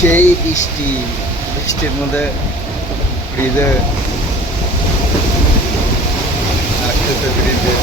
সেই বৃষ্টি, বৃষ্টির মধ্যে ব্রিজে আসতেছে, ব্রিজে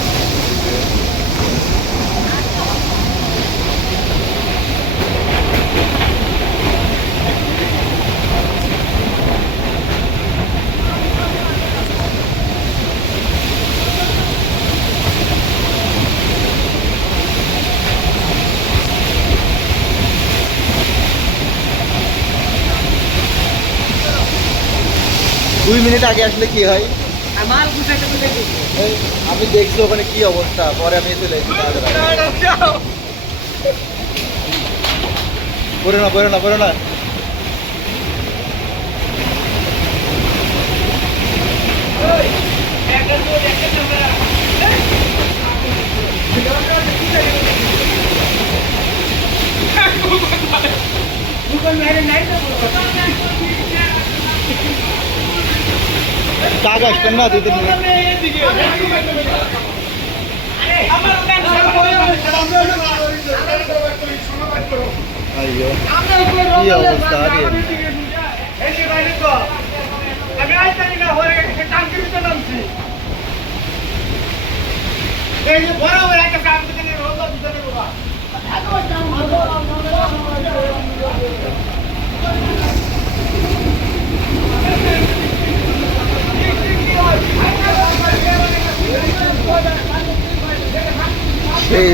2 মিনিট আগে আসলে কি হয়? আমি দেখছি ওখানে কি অবস্থা, পরে আমি চলে এসেছি। পড়ে না, পড়ে না, পড়ে না। কাজ আসবেন না 2-3 মিনিট। আইয়ো কি অবস্থা রে। আমি আইতানি না হয়ে টাঙ্কির ভিতরে নামছি। এই যে বড় হয়ে একটা কাম করতে গেলে রোজ ভিতরে বাবা। সেই